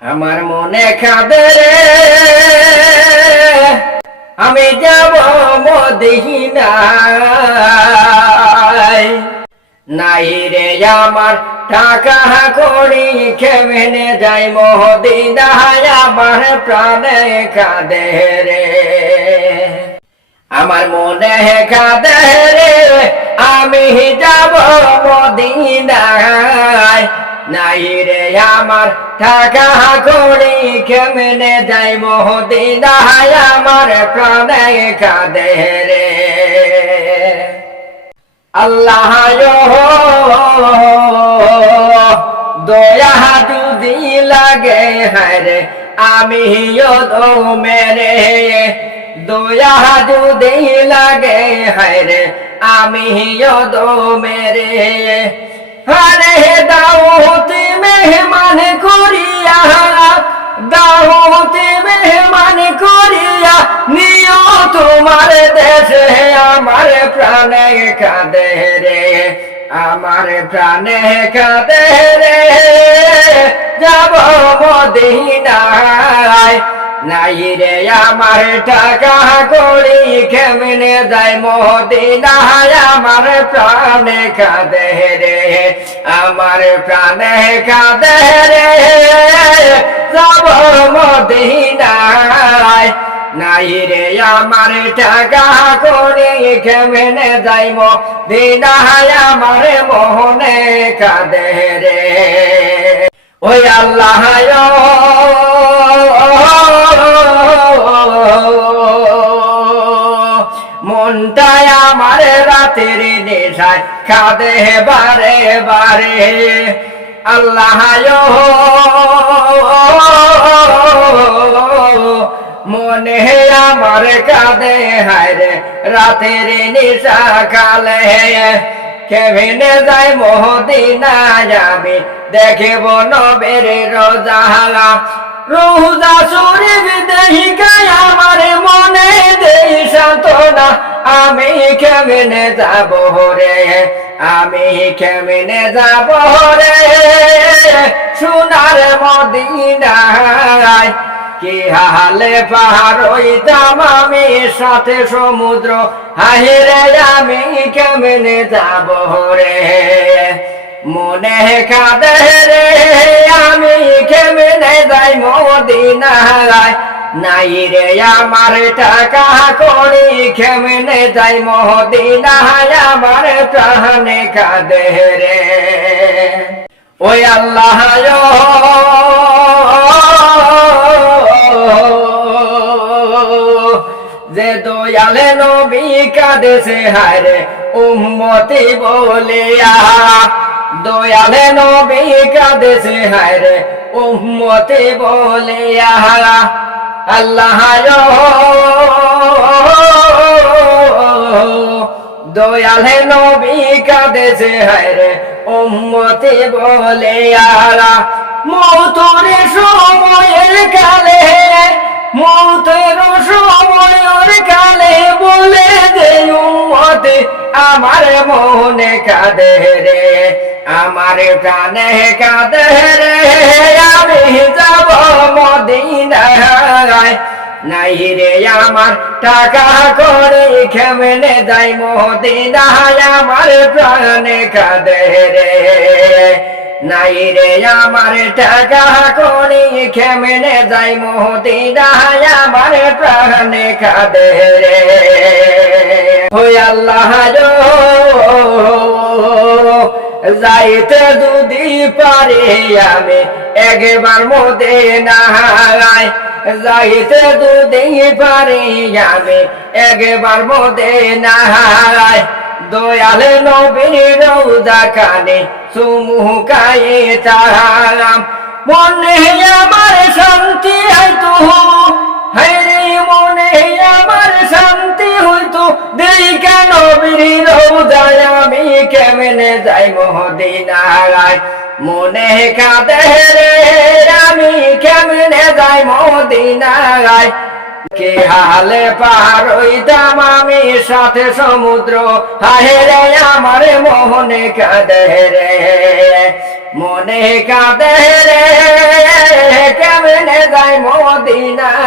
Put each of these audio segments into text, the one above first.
আমার মনে কাঁদে রে, আমি যাব মদিনায়। নাই রে আমার টাকা কড়ি, কেমনে যাই মদিনায়, আমার প্রাণে কাঁদে রে। আমার মনে কাঁদে রে, আমি যাব মদিনায়। নাই রে আমার টাকা কড়ি, কেমনে যাই মদিনায়, আমার প্রাণে কাঁদে রে। আল্লাহ দয়া যদি লাগে হায়রে, আমিও তো মেরে। দয়া যদি লাগে হায়রে, আমিও তো মেরে। আরে দাওতি মেহমান করিয়া, দাওতি মেহমান করিয়া নিও তোমার দেশে, আমার প্রাণে কাঁদে রে, আমার প্রাণে কাঁদে রে। যাব মদিনায়। নাই রে আমার টাকা কড়ি, কেমনে যাই মদিনায়, আমার প্রাণে কাঁদে রে, আমার প্রাণে কাঁদে রে। যাব মদিনায়। নাই রে আমার টাকা কড়ি, কেমনে যাই মদিনায়, আমার মোহনে কাঁদে রে। ওই আল্লাহ মনটায় আমার রাতের নেশায় কাঁদে বারে বারে। আল্লাহ মনে আমার কাঁদে হায়রে, রাতের নেশা কালে। কেমনে যাই মদিনায়, আমি দেখব নবের রোজা। রোজা শরীফ দেখিকায় আমার মনে দেই সান্ত্বনা। আমি কেমনে যাব রে, আমি কেমনে যাব রে, সোনার মদিনায়। কি হালে পাহাড় হইতাম আমি, সাথে সমুদ্র হাহিরে, আমি কেমনে যাব রে। মনে কাঁদে রে, আমি কেমনে যাই মদিনায়। নাই রে আমার টাকা কড়ি, কেমনে যাই মদিনায়, আমার প্রাণে কাঁদে রে। ওই আল্লাহ যে দয়ালে নবী কাঁদেছে হায়রে উম্মতি বলিয়া। দয়ালে নবী কাঁদেছে হায়রে উম্মতি বলিয়া। আল্লাহ দয়ালে নবী কাঁদেছে হায়রে উম্মতি বলিয়া। মৌতের সময়ের কালে, মৌতের সময়ের কালে বলে দে উম্মতি, আমার মনে কাঁদে রে, আমার প্রাণে কাঁদে রে। আমি যাব মদিনায়। নাই রে আমার টাকা কড়ি, কেমনে যাই মদিনায়, আমার প্রাণে কাঁদে রে। নাই রে আমার টাকা কড়ি, কেমনে যাই মদিনায়, আমার প্রাণে কাঁদে রে। ওই আল্লাহ যাইতে যদি পারি আমি একবার মদিনায়। যাইতে যদি পারি আমি একবার মদিনায়। দয়ালে নবীর রওজা কানে চুমুকাইতাম, মনে আমার শান্তি হইতো হায়রে, মনে আমার শান্তি হইতো। দেখা নবীর রওজায় আমি কেমনে যাই মদিনায়। মনে কাঁদে রে, আমি কেমনে যাই মদিনায়। কি হালে পার হইতাম আমি, সাথে সমুদ্র হায়রে, আমার মনে কাঁদে রে, মনে কাঁদে রে।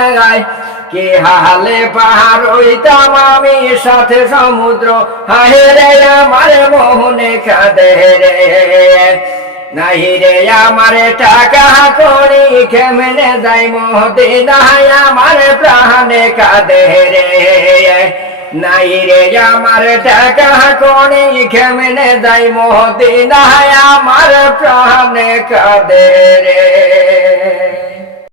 মদিনায় কি হালে পাহাড় হইতাম আমি সাথে সমুদ্র হায় রে আমার মোহনে কাঁদে রে নাই রে আমার টাকা করি কেমনে যাই মদিনায় আমার প্রাণে কাঁদে রে নাই রে আমার টাকা করি কেমনে যাই মদিনায় আমার প্রাণে কাঁদে রে